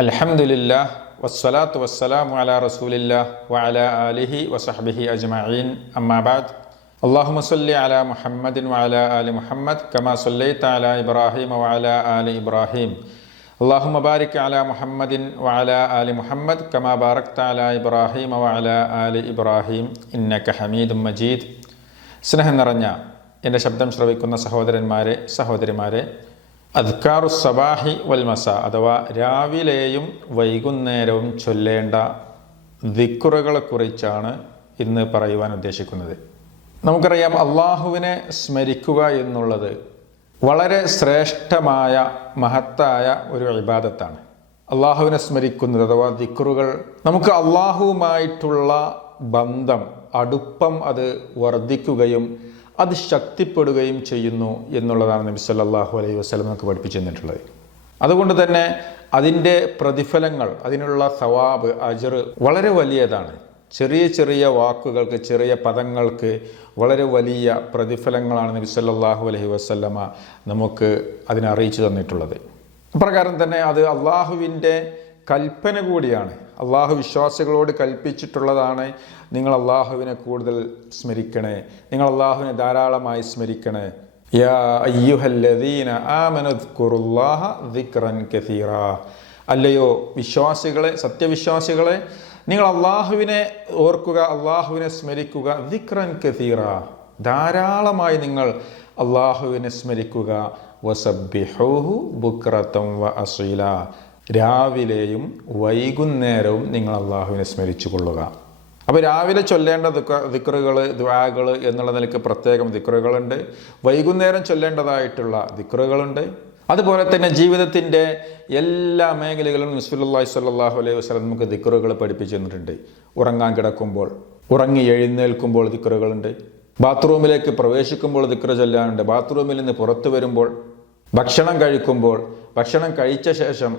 അൽഹംദുലില്ലാഹ് വസ്സലാത്തു വസ്സലാമു അലാ റസൂലില്ലാഹ് വഅലാ ആലിഹി വസഹ്ബിഹി അജ്മഈൻ അമ്മാ ബഅദ്. അല്ലാഹുമ്മ സ്വല്ലി അലാ മുഹമ്മദിൻ വഅലാ ആലി മുഹമ്മദ് കമാ സ്വല്ലൈത അലാ ഇബ്രാഹീമ വഅലാ ആലി ഇബ്രാഹീം. അല്ലാഹുമ്മ ബാരിക് അലാ മുഹമ്മദിൻ വഅലാ ആലി മുഹമ്മദ് കമാ ബാറക്ത അലാ ഇബ്രാഹീമ വഅലാ ആലി ഇബ്രാഹീം ഇന്നക ഹമീദും മജീദ്. സ്നേഹം നിറഞ്ഞ എൻ്റെ ശബ്ദം ശ്രവിക്കുന്ന സഹോദരന്മാരെ, സഹോദരിമാരെ, അദ്കാറു സബാഹി വൽ മസ അഥവാ രാവിലെയും വൈകുന്നേരവും ചൊല്ലേണ്ട ദിക്റുകളെ കുറിച്ചാണ് ഇന്ന് പറയുവാൻ ഉദ്ദേശിക്കുന്നത്. നമുക്കറിയാം, അള്ളാഹുവിനെ സ്മരിക്കുക എന്നുള്ളത് വളരെ ശ്രേഷ്ഠമായ മഹത്തായ ഒരു ഇബാദത്താണ്. അള്ളാഹുവിനെ സ്മരിക്കുന്നത് അഥവാ ദിക്റുകൾ നമുക്ക് അള്ളാഹുവുമായിട്ടുള്ള ബന്ധം, അടുപ്പം അത് വർദ്ധിക്കുകയും അത് ശക്തിപ്പെടുകയും ചെയ്യുന്നു എന്നുള്ളതാണ് നബി സല്ലല്ലാഹു അലൈഹി വസല്ലം നമുക്ക് പഠിപ്പിച്ചു തന്നിട്ടുള്ളത്. അതുകൊണ്ട് തന്നെ അതിൻ്റെ പ്രതിഫലങ്ങൾ, അതിനുള്ള സവാബ്, അജ്ർ വളരെ വലിയതാണ്. ചെറിയ ചെറിയ വാക്കുകൾക്ക്, ചെറിയ പദങ്ങൾക്ക് വളരെ വലിയ പ്രതിഫലങ്ങളാണ് നബി സല്ലല്ലാഹു അലൈഹി വസല്ലമ നമുക്ക് അതിനറിയിച്ചു തന്നിട്ടുള്ളത്. അപ്രകാരം തന്നെ അത് അള്ളാഹുവിൻ്റെ കൽപ്പന കൂടിയാണ്. അള്ളാഹു വിശ്വാസികളോട് കൽപ്പിച്ചിട്ടുള്ളതാണ്, നിങ്ങൾ അള്ളാഹുവിനെ കൂടുതൽ സ്മരിക്കണേ, നിങ്ങൾ അള്ളാഹുവിനെ ധാരാളമായി സ്മരിക്കണേ. യാ അയ്യുഹല്ലദീന ആമനുദ്കുറുല്ലാഹ ദിക്റൻ കസീറാ. അല്ലയോ വിശ്വാസികളെ, സത്യവിശ്വാസികളെ, നിങ്ങൾ അള്ളാഹുവിനെ ഓർക്കുക, അള്ളാഹുവിനെ സ്മരിക്കുക. ദിക്റൻ കസീറാ, ധാരാളമായി നിങ്ങൾ അള്ളാഹുവിനെ സ്മരിക്കുക. വസബ്ബിഹൂഹു ബുക്റതൻ വ അസീല, രാവിലെയും വൈകുന്നേരവും നിങ്ങൾ അള്ളാഹുവിനെ സ്മരിച്ചു കൊള്ളുക. അപ്പോൾ രാവിലെ ചൊല്ലേണ്ട ദിക്റുകൾ, ദുആകൾ എന്നുള്ള നിലയ്ക്ക് പ്രത്യേകം ദിക്റുകളുണ്ട്. വൈകുന്നേരം ചൊല്ലേണ്ടതായിട്ടുള്ള ദിക്റുകളുണ്ട്. അതുപോലെ തന്നെ ജീവിതത്തിൻ്റെ എല്ലാ മേഖലകളിലും റസൂലുള്ളാഹി സ്വല്ലല്ലാഹു അലൈഹി വസല്ലം നമുക്ക് ദിക്റുകൾ പഠിപ്പിച്ചു തന്നിട്ടുണ്ട്. ഉറങ്ങാൻ കിടക്കുമ്പോൾ, ഉറങ്ങി എഴുന്നേൽക്കുമ്പോൾ ദിക്റുകളുണ്ട്. ബാത്റൂമിലേക്ക് പ്രവേശിക്കുമ്പോൾ ദിക്റ് ചൊല്ലാനുണ്ട്. ബാത്റൂമിൽ നിന്ന് പുറത്തു വരുമ്പോൾ, ഭക്ഷണം കഴിക്കുമ്പോൾ, ഭക്ഷണം കഴിച്ച ശേഷം,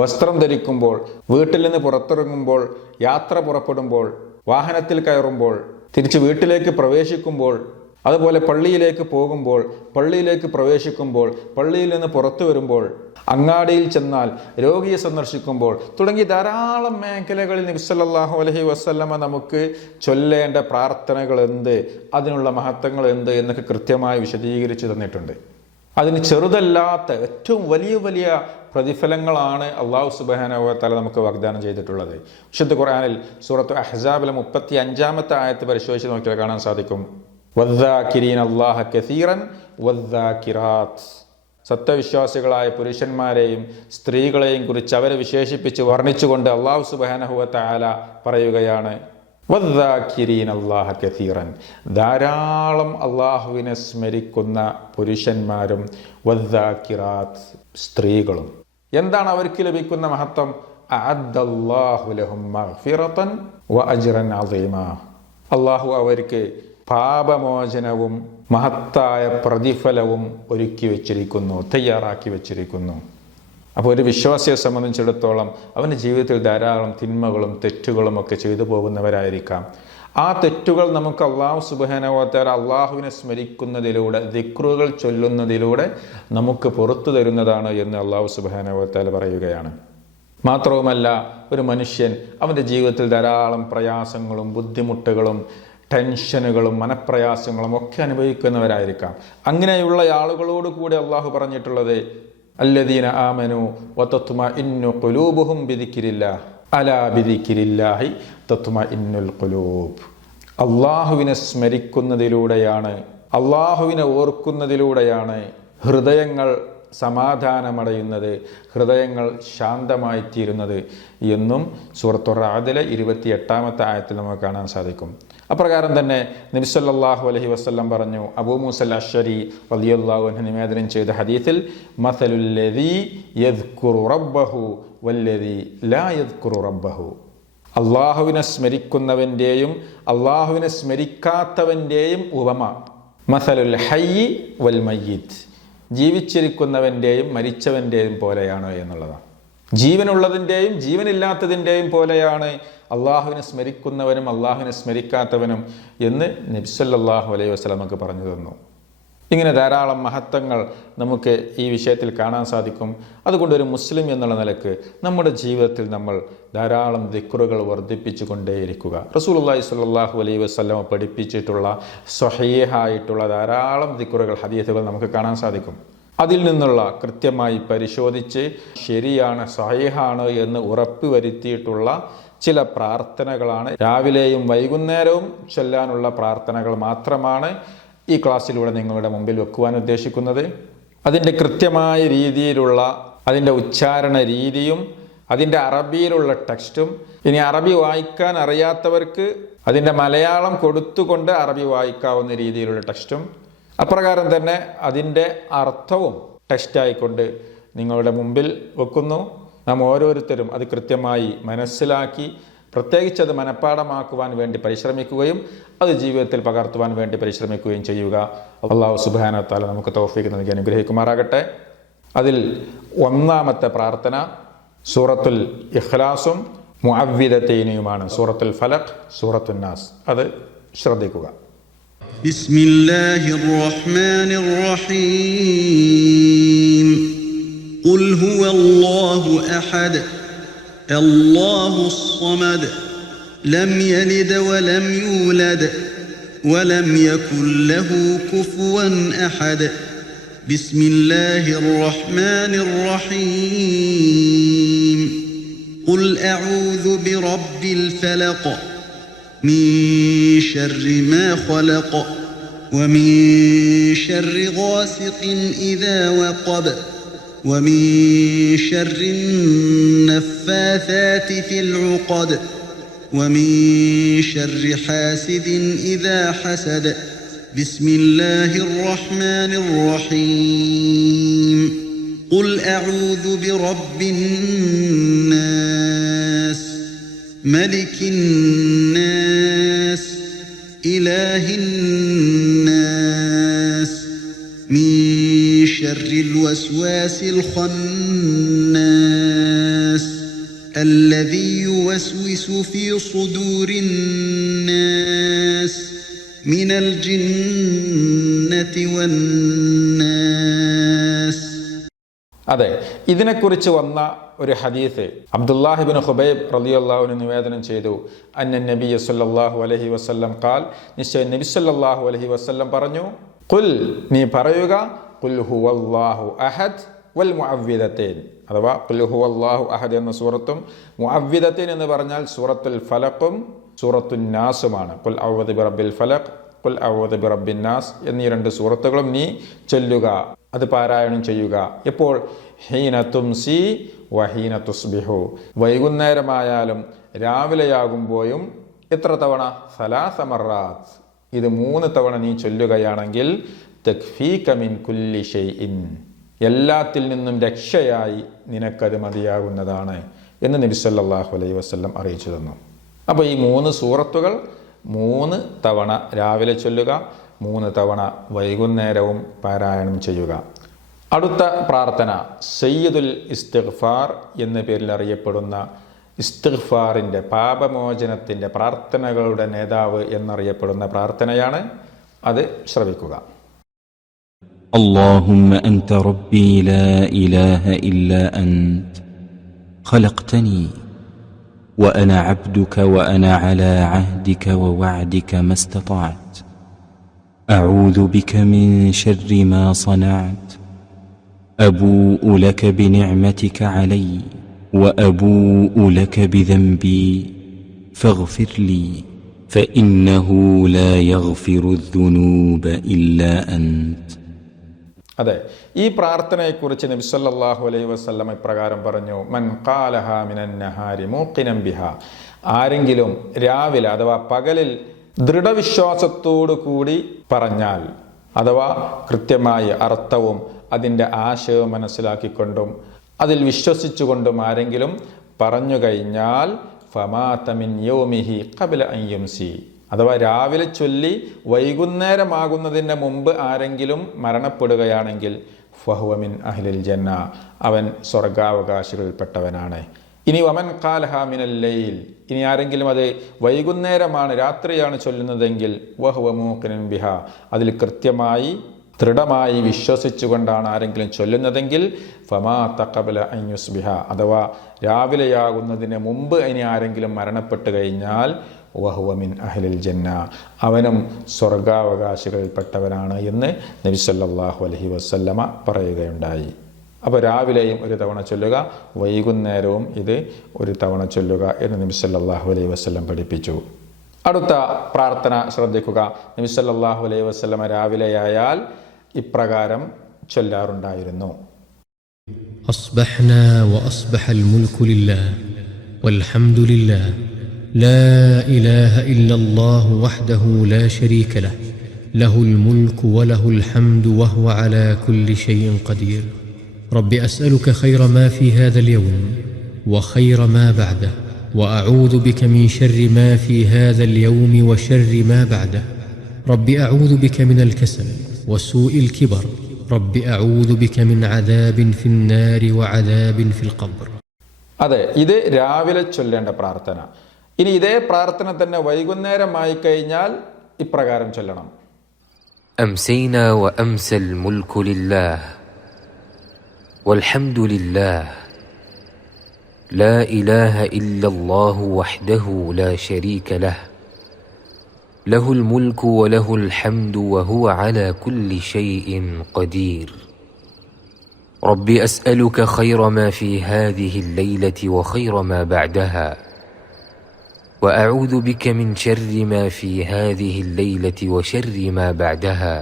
വസ്ത്രം ധരിക്കുമ്പോൾ, വീട്ടിൽ നിന്ന് പുറത്തിറങ്ങുമ്പോൾ, യാത്ര പുറപ്പെടുമ്പോൾ, വാഹനത്തിൽ കയറുമ്പോൾ, തിരിച്ച് വീട്ടിലേക്ക് പ്രവേശിക്കുമ്പോൾ, അതുപോലെ പള്ളിയിലേക്ക് പോകുമ്പോൾ, പള്ളിയിലേക്ക് പ്രവേശിക്കുമ്പോൾ, പള്ളിയിൽ നിന്ന് പുറത്തു വരുമ്പോൾ, അങ്ങാടിയിൽ ചെന്നാൽ, രോഗിയെ സന്ദർശിക്കുമ്പോൾ തുടങ്ങി ധാരാളം മേഖലകളിൽ നബി സല്ലല്ലാഹു അലൈഹി വസല്ലമ നമുക്ക് ചൊല്ലേണ്ട പ്രാർത്ഥനകൾ എന്ത്, അതിനുള്ള മഹത്വങ്ങൾ എന്ത് എന്നൊക്കെ കൃത്യമായി വിശദീകരിച്ചു തന്നിട്ടുണ്ട്. അതിന് ചെറുതല്ലാത്ത ഏറ്റവും വലിയ വലിയ പ്രതിഫലങ്ങളാണ് അള്ളാഹു സുബ്ഹാനഹു വ തആല നമുക്ക് വാഗ്ദാനം ചെയ്തിട്ടുള്ളത്. വിശുദ്ധ ഖുർആനിൽ സൂറത്ത് അഹ്സാബിലെ 35-ാമത്തെ ആയത്ത് പരിശോധിച്ച് നോക്കിയാൽ കാണാൻ സാധിക്കും, വദ്ദാകിരീന അല്ലാഹ കസീറൻ വദ്ദാകിറാത്ത്. സത്യവിശ്വാസികളായ പുരുഷന്മാരെയും സ്ത്രീകളെയും കുറിച്ച് അവരെ വിശേഷിപ്പിച്ച് വർണ്ണിച്ചുകൊണ്ട് അള്ളാഹു സുബ്ഹാനഹു വ തആല പറയുകയാണ്, വദ്ദാകിരീന അല്ലാഹ കസീറൻ, ധാരാളം അള്ളാഹുവിനെ സ്മരിക്കുന്ന പുരുഷന്മാരും, വദ്ദാകിറാത്ത്, സ്ത്രീകളും. എന്താണ് അവർക്ക് ലഭിക്കുന്ന മഹത്വം? അഅദ്ദല്ലാഹു ലഹും മഗ്ഫിറതൻ വ അജ്റൻ അസീമാ. അള്ളാഹു അവർക്ക് പാപമോചനവും മഹത്തായ പ്രതിഫലവും ഒരുക്കി വെച്ചിരിക്കുന്നു, തയ്യാറാക്കി വെച്ചിരിക്കുന്നു. അപ്പോൾ ഒരു വിശ്വാസിയെ സംബന്ധിച്ചിടത്തോളം അവൻ്റെ ജീവിതത്തിൽ ധാരാളം തിന്മകളും തെറ്റുകളും ഒക്കെ ചെയ്തു പോകുന്നവരായിരിക്കാം. ആ തെറ്റുകൾ നമുക്ക് അള്ളാഹു സുബ്ഹാനഹു വ തആല അള്ളാഹുവിനെ സ്മരിക്കുന്നതിലൂടെ, ദിക്റുകൾ ചൊല്ലുന്നതിലൂടെ നമുക്ക് പുറത്തു തരുന്നതാണ് എന്ന് അള്ളാഹു സുബ്ഹാനഹു വ തആല പറയുകയാണ്. മാത്രവുമല്ല, ഒരു മനുഷ്യൻ അവൻ്റെ ജീവിതത്തിൽ ധാരാളം പ്രയാസങ്ങളും ബുദ്ധിമുട്ടുകളും ടെൻഷനുകളും മനപ്രയാസങ്ങളും ഒക്കെ അനുഭവിക്കുന്നവരായിരിക്കാം. അങ്ങനെയുള്ള ആളുകളോട് കൂടി അള്ളാഹു പറഞ്ഞിട്ടുള്ളത്, അല്ലദീന ആമനു വതത്മഇന്നു ഖുലൂബുഹും ബിദിക്രില്ലാഹ് അലാ ബിദിക്രില്ലാഹി തത്മഇന്നുൽ ഖുലൂബ്. അള്ളാഹുവിനെ സ്മരിക്കുന്നതിലൂടെയാണ്, അള്ളാഹുവിനെ ഓർക്കുന്നതിലൂടെയാണ് ഹൃദയങ്ങൾ സമാധാനമടയുന്നത്, ഹൃദയങ്ങൾ ശാന്തമായിത്തീരുന്നത് എന്നും സൂറത്തു റഅദിലെ 28-ാമത്തെ ആയത്തിൽ നമുക്ക് കാണാൻ സാധിക്കും. അപ്രകാരം തന്നെ നബി സല്ലല്ലാഹു അലൈഹി വസല്ലം പറഞ്ഞു, അബൂ മൂസൽ അശ്അരി റളിയല്ലാഹു അൻഹു നിവേദനം ചെയ്ത ഹദീസിൽ, മസലുൽ ലദീ യദ്കുറു റബ്ബഹു വല്ലദീ ലാ യദ്കുറു റബ്ബഹു. അള്ളാഹുവിനെ സ്മരിക്കുന്നവൻ്റെയും അള്ളാഹുവിനെ സ്മരിക്കാത്തവൻ്റെയും ഉപമ മസലുൽ ഹയ്യി വൽ മയ്യിത്ത്, ജീവിച്ചിരിക്കുന്നവൻ്റെയും മരിച്ചവൻ്റെയും പോലെയാണ് എന്നുള്ളതാണ്. ജീവനുള്ളതിൻ്റെയും ജീവനില്ലാത്തതിൻ്റെയും പോലെയാണ് അള്ളാഹുവിനെ സ്മരിക്കുന്നവനും അള്ളാഹുവിനെ സ്മരിക്കാത്തവനും എന്ന് നബി സല്ലല്ലാഹു അലൈഹി വസല്ലം നമുക്ക് പറഞ്ഞു തന്നു. ഇങ്ങനെ ധാരാളം മഹത്വങ്ങൾ നമുക്ക് ഈ വിഷയത്തിൽ കാണാൻ സാധിക്കും. അതുകൊണ്ട് ഒരു മുസ്ലിം എന്നുള്ള നിലക്ക് നമ്മുടെ ജീവിതത്തിൽ നമ്മൾ ധാരാളം ദിക്റുകൾ വർദ്ധിപ്പിച്ചു കൊണ്ടേയിരിക്കുക. റസൂലുള്ളാഹി സ്വല്ലല്ലാഹു അലൈഹി വസല്ലം പഠിപ്പിച്ചിട്ടുള്ള സ്വഹീഹായിട്ടുള്ള ധാരാളം ദിക്റുകൾ, ഹദീസുകൾ നമുക്ക് കാണാൻ സാധിക്കും. അതിൽ നിന്നുള്ള കൃത്യമായി പരിശോധിച്ച് ശരിയാണ്, സ്വഹീഹാണ് എന്ന് ഉറപ്പ് വരുത്തിയിട്ടുള്ള ചില പ്രാർത്ഥനകളാണ്, രാവിലെയും വൈകുന്നേരവും ചൊല്ലാനുള്ള പ്രാർത്ഥനകൾ മാത്രമാണ് ഈ ക്ലാസ്സിലൂടെ നിങ്ങളുടെ മുമ്പിൽ വെക്കുവാൻ ഉദ്ദേശിക്കുന്നത്. അതിൻ്റെ കൃത്യമായ രീതിയിലുള്ള അതിൻ്റെ ഉച്ചാരണ രീതിയും അതിൻ്റെ അറബിയിലുള്ള ടെക്സ്റ്റും, ഇനി അറബി വായിക്കാൻ അറിയാത്തവർക്ക് അതിൻ്റെ മലയാളം കൊടുത്തുകൊണ്ട് അറബി വായിക്കാവുന്ന രീതിയിലുള്ള ടെക്സ്റ്റും, അപ്രകാരം തന്നെ അതിൻ്റെ അർത്ഥവും ടെക്സ്റ്റായിക്കൊണ്ട് നിങ്ങളുടെ മുമ്പിൽ വെക്കുന്നു. നാം ഓരോരുത്തരും അത് കൃത്യമായി മനസ്സിലാക്കി പ്രത്യേകിച്ച് അത് മനഃപ്പാഠമാക്കുവാൻ വേണ്ടി പരിശ്രമിക്കുകയും അത് ജീവിതത്തിൽ പകർത്തുവാൻ വേണ്ടി പരിശ്രമിക്കുകയും ചെയ്യുക. അല്ലാഹു സുബ്ഹാനഹു വ തആല നമുക്ക് തൗഫീഖ് നൽകി അനുഗ്രഹിക്കുമാറാകട്ടെ. അതിൽ ഒന്നാമത്തെ പ്രാർത്ഥന സൂറത്തുൽ ഇഖ്ലാസും മുഅവ്വിദതൈനുമാണ്, സൂറത്തുൽ ഫലഖ്, സൂറത്തുൻ നാസ്. അത് ശ്രദ്ധിക്കുക. ബിസ്മില്ലാഹിർ റഹ്മാനിർ റഹീം. ഖുൽ ഹുവല്ലാഹു അഹദ് അല്ലാഹുസ് സ്വമദ് ലം യലിദ് വലം യൂലദ് വലം യകുൽ ലഹു കുഫുവൻ അഹദ്. ബിസ്മില്ലാഹിർ റഹ്മാനിർ റഹീം. ഖുൽ അഊദു ബിറബ്ബിൽ ഫലഖ് മിൻ ശർരി മാ ഖലഖ് വമിൻ ശർരി ഗാസിഖിൻ ഇദാ വഖബ ومن شر النفاثات في العقد ومن شر حاسد إذا حسد. بسم الله الرحمن الرحيم. قل أعوذ برب الناس ملك الناس إله الناس من شر الوسواس الخناس الذي يوسوس في صدور الناس من الجنة والناس. അതെ, ഇതിനെക്കുറിച്ച് വന്ന ഒരു ഹദീസ് അബ്ദുല്ലാഹ് ഇബ്നു ഖുബൈബ് റളിയല്ലാഹു അൻഹു നിവേദനം ചെയ്തു. അന്ന നബിയ സല്ലല്ലാഹു അലൈഹി വസല്ലം ഖാൽ, നിശ്ചയം നബി സല്ലല്ലാഹു അലൈഹി വസല്ലം പറഞ്ഞു, ഖുൽ നീ പറയുക, ഖുൽ ഹുവല്ലാഹു അഹദ് വൽ മുഅവ്വിദതൈൻ, അഥവാ ഖുൽ ഹുവല്ലാഹു അഹദ് എന്ന സൂറത്തും മുഅവ്വിദതൈൻ എന്ന് പറഞ്ഞാൽ സൂറത്തുൽ ഫലഖും സൂറത്തുൻ നാസുമാണ്. ഖുൽ അഊദു ബിറബ്ബിൽ ഫലഖ്, ഖുൽ അഊദു ബിറബ്ബിൻ നാസ് എന്നീ രണ്ട് സൂറത്തുകളും നീ ചൊല്ലുക, അത് പാരായണം ചെയ്യുക. എപ്പോൾ? ഹീന തുംസി വഹീന തുസ്ബിഹു, വൈകുന്നേരമായാലും രാവിലെയാകുമ്പോഴും. എത്ര തവണ? സലാസ മർറാത്ത്, ഇത് 3 തവണ നീ ചൊല്ലുകയാണെങ്കിൽ തക്ഫീക മിൻ കുല്ലി ഷൈഇൻ, എല്ലാത്തിൽ നിന്നും രക്ഷയായി നിനക്കത് മതിയാകുന്നതാണ് എന്ന് നബി സല്ലല്ലാഹു അലൈഹി വസല്ലം അറിയിച്ചു തന്നു. അപ്പോൾ ഈ 3 സൂറത്തുകൾ 3 തവണ രാവിലെ ചൊല്ലുക, 3 തവണ വൈകുന്നേരവും പാരായണം ചെയ്യുക. അടുത്ത പ്രാർത്ഥന സയ്യിദുൽ ഇസ്തിഗ്ഫാർ എന്ന പേരിൽ അറിയപ്പെടുന്ന ഇസ്തിഗ്ഫാറിൻ്റെ, പാപമോചനത്തിൻ്റെ പ്രാർത്ഥനകളുടെ നേതാവ് എന്നറിയപ്പെടുന്ന പ്രാർത്ഥനയാണ്. അത് ശ്രവിക്കുക. اللهم أنت ربي لا إله إلا أنت خلقتني وأنا عبدك وأنا على عهدك ووعدك ما استطعت أعوذ بك من شر ما صنعت أبوء لك بنعمتك علي وأبوء لك بذنبي فاغفر لي فإنه لا يغفر الذنوب إلا أنت. അതെ, ഈ പ്രാർത്ഥനയെക്കുറിച്ച് നബി സല്ലല്ലാഹു അലൈഹി വസല്ലം ഇപ്രകാരം പറഞ്ഞു, മൻ ഖാലഹാ മിനൻ നഹാരി മൂഖിനൻ ബിഹാ, ആരെങ്കിലും രാവിലെ അഥവാ പകലിൽ ദൃഢവിശ്വാസത്തോടു കൂടി പറഞ്ഞാൽ, അഥവാ കൃത്യമായ അർത്ഥവും അതിൻ്റെ ആശയവും മനസ്സിലാക്കിക്കൊണ്ടും അതിൽ വിശ്വസിച്ചുകൊണ്ടും ആരെങ്കിലും പറഞ്ഞു കഴിഞ്ഞാൽ ഫമാത മിൻ യൗമിഹി ഖബ്ല അൻ യംസി, അഥവാ രാവിലെ ചൊല്ലി വൈകുന്നേരമാകുന്നതിന് മുമ്പ് ആരെങ്കിലും മരണപ്പെടുകയാണെങ്കിൽ ഫഹുവ മിൻ അഹ്ലിൽ ജന്ന, അവൻ സ്വർഗാവകാശികളിൽപ്പെട്ടവനാണ്. ഇനി വമൻ ഖാലഹാ മിനൽ ലൈൽ, ഇനി ആരെങ്കിലും അത് വൈകുന്നേരമാണ് രാത്രിയാണ് ചൊല്ലുന്നതെങ്കിൽ വഹുവ മൂഖിനുൻ ബിഹാ, അതിൽ കൃത്യമായി ദൃഢമായി വിശ്വസിച്ചുകൊണ്ടാണ് ആരെങ്കിലും ചൊല്ലുന്നതെങ്കിൽ ഫമാ തഖബല അൻ യുസ്ബിഹ, അഥവാ രാവിലെയാകുന്നതിന് മുമ്പ് ഇനി ആരെങ്കിലും മരണപ്പെട്ട് കഴിഞ്ഞാൽ വഹുവ മിൻ അഹ്ലിൽ ജന്ന, അവനും സ്വർഗാവകാശികളിൽപ്പെട്ടവനാണ് എന്ന് നബി സല്ലല്ലാഹു അലൈഹി വസല്ലമ പറയുകയുണ്ടായി. അപ്പോൾ രാവിലെയും ഒരു തവണ ചൊല്ലുക, വൈകുന്നേരവും ഇത് ഒരു തവണ ചൊല്ലുക എന്ന് നബി സല്ലല്ലാഹു അലൈഹി വസല്ലം പഠിപ്പിച്ചു. അടുത്ത പ്രാർത്ഥന ശ്രദ്ധിക്കുക. നബി സല്ലല്ലാഹു അലൈഹി വസല്ലമ രാവിലെയായാൽ ഇപ്രകാരം ചൊല്ലാറുണ്ടായിരുന്നു: أصبحنا وأصبح الملك لله والحمد لله لا إله إلا الله وحده لا شريك له له الملك وله الحمد وهو على كل شيء قدير رب أسألك خير ما في هذا اليوم وخير ما بعده وأعوذ بك من شر ما في هذا اليوم وشر ما بعده رب أعوذ بك من الكسل وسوء الكبر رب أعوذ بك من عذاب في النار وعذاب في القبر. അതെ, ഇത് രാവിലെ ചൊല്ലേണ്ട പ്രാർത്ഥന. ഇനി ഇതേ പ്രാർത്ഥന തന്നെ വൈകുന്നേരമായി കഴിഞ്ഞാൽ ഇപ്രകാരം ചൊല്ലണം: أمسينا وأمسى الملك لله والحمد لله لا إله إلا الله وحده لا شريك له له الملك وله الحمد وهو على كل شيء قدير رب أسألك خير ما في هذه الليلة وخير ما بعدها وأعوذ بك من شر ما في هذه الليلة وشر ما بعدها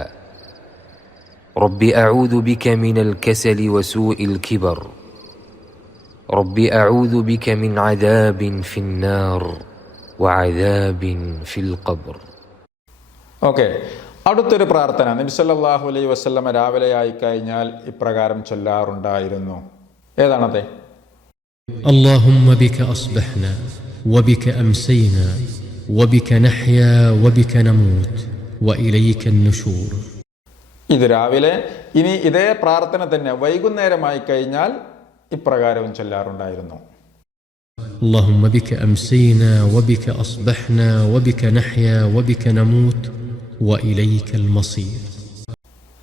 رب أعوذ بك من الكسل وسوء الكبر رب أعوذ بك من عذاب في النار وعذاب في القبر. ഓക്കെ, അടുത്തൊരു പ്രാർത്ഥന നബി സല്ലല്ലാഹു അലൈഹി വസല്ലമ രാവിലെയായി കഴിഞ്ഞാൽ ഇപ്രകാരം ചൊല്ലാറുണ്ടായിരുന്നു. ഏതാണത്? اللهم بك أصبحنا وبك أمسينا وبك نحيا وبك نموت وإليك النشور. ഇത് രാവിലെ. ഇനി ഇതേ പ്രാർത്ഥന തന്നെ വൈകുന്നേരമായി കഴിഞ്ഞാൽ ഇപ്രകാരവും ചൊല്ലാറുണ്ടായിരുന്നു: اللهم بك أمسينا وبك أصبحنا وبك نحيا وبك نموت وإليك المصير.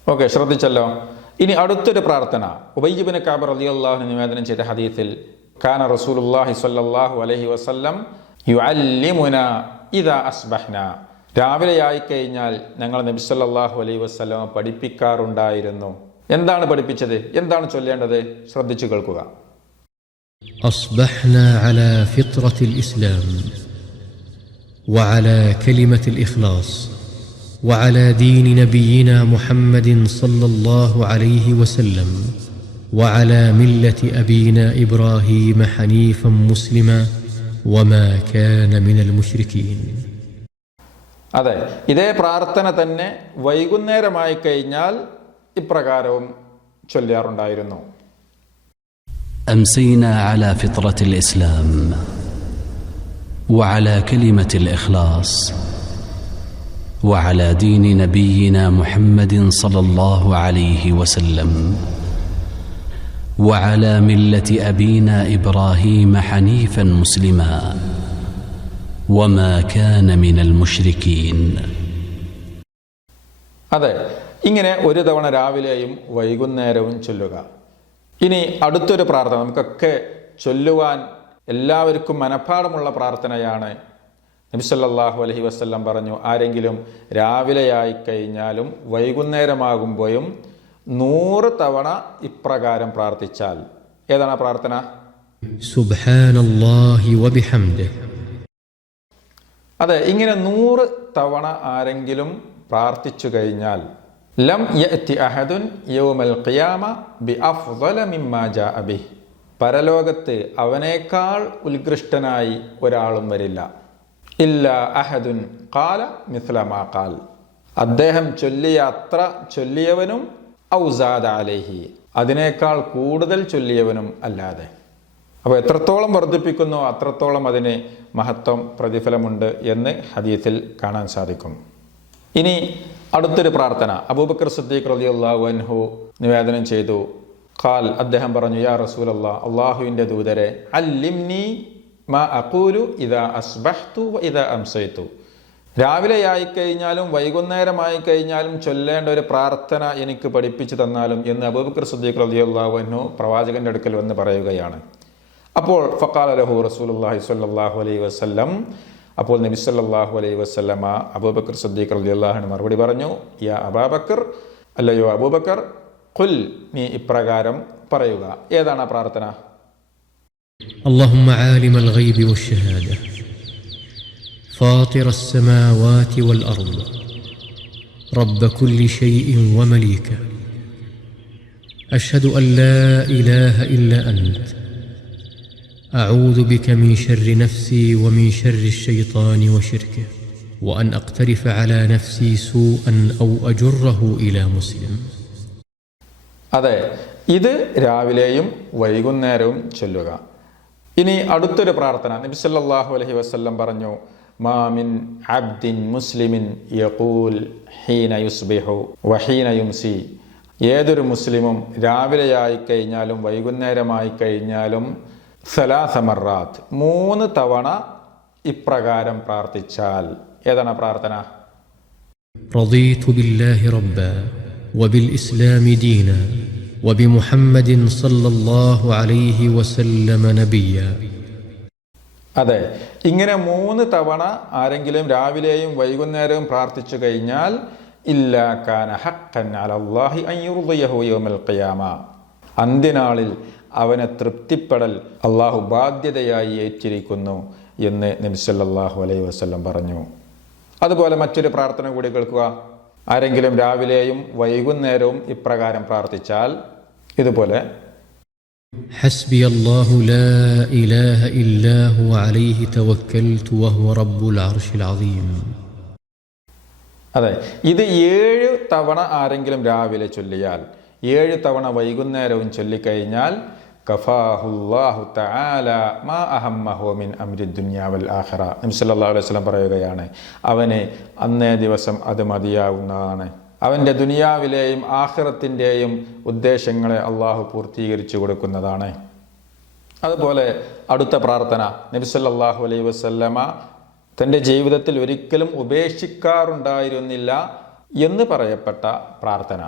ഓക്കെ, ശ്രദ്ധിച്ചല്ലോ. ഇനി അടുത്തൊരു പ്രാർത്ഥന ഉബയ്യ് ഇബ്നു കഅബ് റളിയല്ലാഹു അൻഹു നിവേദനം ചെയ്ത ഹദീസിൽ കാന റസൂലുള്ളാഹി സ്വല്ലല്ലാഹു അലൈഹി വസല്ലം യുഅല്ലിമുനാ ഇദാ അസ്ബഹ്നാ, രാവിലെയായി കഴിഞ്ഞാൽ ഞങ്ങൾ നബി സല്ലല്ലാഹു അലൈഹി വസല്ലം പഠിപ്പിക്കാറുണ്ടായിരുന്നു. എന്താണ് പഠിപ്പിച്ചത്? എന്താണ് ചൊല്ലേണ്ടത്? ശ്രദ്ധിച്ചു കേൾക്കുക. أصبحنا على فطرة الإسلام وعلى كلمة الإخلاص وعلى دين نبينا محمد صلى الله عليه وسلم وعلى ملة أبينا إبراهيم حنيفا مسلما وما كان من المشركين. അതെ, ഇതേ പ്രാർത്ഥന തന്നെ വൈകുന്നേരമായി കഴിഞ്ഞാൽ ഇപ്രകാരവും ചൊല്ലാറുണ്ടായിരുന്നു: أمسينا على فطرة الإسلام وعلى كلمة الإخلاص وعلى دين نبينا محمد صلى الله عليه وسلم وعلى ملة أبينا إبراهيم حنيفا مسلما وما كان من المشركين. അതെ, ഇങ്ങനെ ഒരു തവണ രാവിലെയും വൈകുന്നേരവും ചൊല്ലുക. ഇനി അടുത്തൊരു പ്രാർത്ഥന നമുക്കൊക്കെ ചൊല്ലുവാൻ എല്ലാവർക്കും മനഃപ്പാടമുള്ള പ്രാർത്ഥനയാണ്. നബി സല്ലല്ലാഹു അലൈഹി വസല്ലം പറഞ്ഞു, ആരെങ്കിലും രാവിലെയായി കഴിഞ്ഞാലും വൈകുന്നേരമാകുമ്പോഴും 100 തവണ ഇപ്രകാരം പ്രാർത്ഥിച്ചാൽ. ഏതാണ് ആ പ്രാർത്ഥന? സുബ്ഹാനല്ലാഹി വബിഹംദിഹി. അതെ, ഇങ്ങനെ 100 തവണ ആരെങ്കിലും പ്രാർത്ഥിച്ചു കഴിഞ്ഞാൽ ലം യഅതി അഹദുൻ യൗമൽ ഖിയാമ ബിഅഫ്ളല മിമ്മാ ജാഅ ബിഹി, പരലോകത്ത് അവനേക്കാൾ ഉത്കൃഷ്ടനായി ഒരാളും വരില്ല. ഇല്ലാ അഹദുൻ ഖാല മിസ്ല മാ ഖാൽ, അദ്ദേഹം ചൊല്ലിയ അത്ര ചൊല്ലിയവനും ഔസാദ അലൈഹി, അതിനേക്കാൾ കൂടുതൽ ചൊല്ലിയവനും അല്ലാതെ. അപ്പോൾ എത്രത്തോളം വർദ്ധിപ്പിക്കുന്നോ അത്രത്തോളം അതിന് മഹത്വം പ്രതിഫലമുണ്ട് എന്ന് ഹദീസിൽ കാണാൻ സാധിക്കും. ഇനി അടുത്തൊരു പ്രാർത്ഥന അബൂബക്കർ സിദ്ദീഖ് റളിയല്ലാഹു അൻഹു നിവേദനം ചെയ്തു. ഖാൽ, അദ്ദേഹം പറഞ്ഞു, യാ റസൂലല്ലാഹ്, അല്ലാഹുവിൻ്റെ ദൂതരെ, അല്ലിംനി മാ അഖൂലു ഇദാ അസ്ബഹ്തു വ ഇദാ അംസൈതു, രാവിലെയായി കഴിഞ്ഞാലും വൈകുന്നേരമായി കഴിഞ്ഞാലും ചൊല്ലേണ്ട ഒരു പ്രാർത്ഥന എനിക്ക് പഠിപ്പിച്ചു തന്നാലും എന്ന് അബൂബക്കർ സിദ്ദീഖ് റളിയല്ലാഹു അൻഹു പ്രവാചകന്റെ അടുക്കൽ വന്ന് പറയുകയാണ്. അപ്പോൾ ഫഖാല ലഹു റസൂലുള്ളാഹി സ്വല്ലല്ലാഹു അലൈഹി വസല്ലം, അപ്പോൾ നബി സല്ലല്ലാഹു അലൈഹി വസല്ലമ അബൂബക്കർ സിദ്ദീഖ് റളിയല്ലാഹു അൻഹു മറുപടി പറഞ്ഞു, യാ അബൂബക്കർ, അല്ലയോ അബൂബക്കർ, ഖുൽ, നീ ഇപ്രകാരം പറയുക. ഏതാണ് ആ പ്രാർത്ഥന? اللهم عالم الغيب والشهادة فاطر السماوات والأرض رب كل شيء ومليكه أشهد أن لا إله إلا أنت أعوذ بك من شر نفسي ومن شر الشيطان وشركه وأن أقترف على نفسي سوءا أو أجره إلى مسلم. അതെ, ഇത് രാവിലെയും വൈകുന്നേരവും ചൊല്ലുക. ഇനി അടുത്തൊരു പ്രാർത്ഥന നബി സല്ലല്ലാഹു അലൈഹി വസല്ലം പറഞ്ഞു, മാ മിൻ അബ്ദിൻ മുസ്ലിമിൻ യഖൂൽ ഹീന യുസ്ബിഹു വഹീന യുംസി. ഏതൊരു മുസ്ലിമും രാവിലെയായി കഴിഞ്ഞാലും വൈകുന്നേരമായി കഴിഞ്ഞാലും സലാസ മറാത്ത് 3 തവണ ഇപ്രകാരം പ്രാർത്ഥിച്ചാൽ. ഏതാണ് പ്രാർത്ഥന? رضيت بالله ربا وبالإسلام دينا وبمحمد صلى الله عليه وسلم نبيا. അതെ, ഇങ്ങനെ 3 തവണ ആരെങ്കിലും രാവിലെയും വൈകുന്നേരവും പ്രാർത്ഥിച്ചു കഴിഞ്ഞാൽ ഇല്ലാ കാന ഹഖ്ഖൻ അലല്ലാഹി അൻ യുർദിയഹു യൗമൽ ഖിയാമ, അന്ത്യനാളിൽ അവനെ തൃപ്തിപ്പെടൽ അള്ളാഹു ബാധ്യതയായി ഏറ്റിരിക്കുന്നു എന്ന് നബി സല്ലല്ലാഹു അലൈഹി വസല്ലം പറഞ്ഞു. അതുപോലെ മറ്റൊരു പ്രാർത്ഥന കൂടി കേൾക്കുക. ആരെങ്കിലും രാവിലെയും വൈകുന്നേരവും ഇപ്രകാരം പ്രാർത്ഥിച്ചാൽ ഇതുപോലെ, حسبي الله لا إله إلا هو عليه توكلت وهو رب العرش العظيم. അതെ, ഇത് 7 തവണ ആരെങ്കിലും രാവിലെ ചൊല്ലിയാൽ 7 തവണ വൈകുന്നേരവും ചൊല്ലിക്കഴിഞ്ഞാൽ കഫാഹുല്ലാഹു തആല മാ അഹമ്മഹു മിൻ അംരി ദുനിയ വൽ ആഖിറ. നബി സല്ലല്ലാഹു അലൈഹി വസല്ലം പറയുകയാണ്, അവന് അന്നേ ദിവസം അത് മതിയാവുന്നതാണ്. അവൻ്റെ ദുനിയാവിലെയും ആഖിറത്തിൻ്റെയും ഉദ്ദേശങ്ങളെ അള്ളാഹു പൂർത്തീകരിച്ചു കൊടുക്കുന്നതാണ്. അതുപോലെ അടുത്ത പ്രാർത്ഥന നബി സല്ലല്ലാഹു അലൈഹി വസല്ലമ തൻ്റെ ജീവിതത്തിൽ ഒരിക്കലും ഉപേക്ഷിക്കാറുണ്ടായിരുന്നില്ല എന്ന് പറയപ്പെട്ട പ്രാർത്ഥന.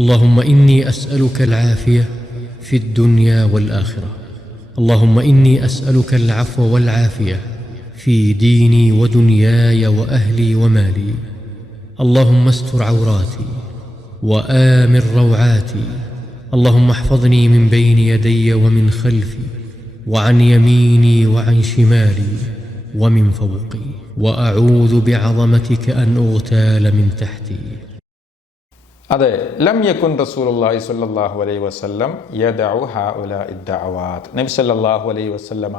اللهم إني أسألك العافية في الدنيا والآخرة. اللهم إني أسألك العفو والعافية في ديني ودنياي وأهلي ومالي. اللهم استر عوراتي وآمن روعاتي. اللهم احفظني من بين يدي ومن خلفي وعن يميني وعن شمالي ومن فوقي وأعوذ بعظمتك أن أغتال من تحتي. അതെ, ലം യകുൻ റസൂലുള്ളാഹി സ്വല്ലല്ലാഹു അലൈഹി വസല്ലം യദഉ ഹഉലാഇ ദഅവാത്ത്. നബി സല്ലല്ലാഹു അലൈഹി വസല്ലമ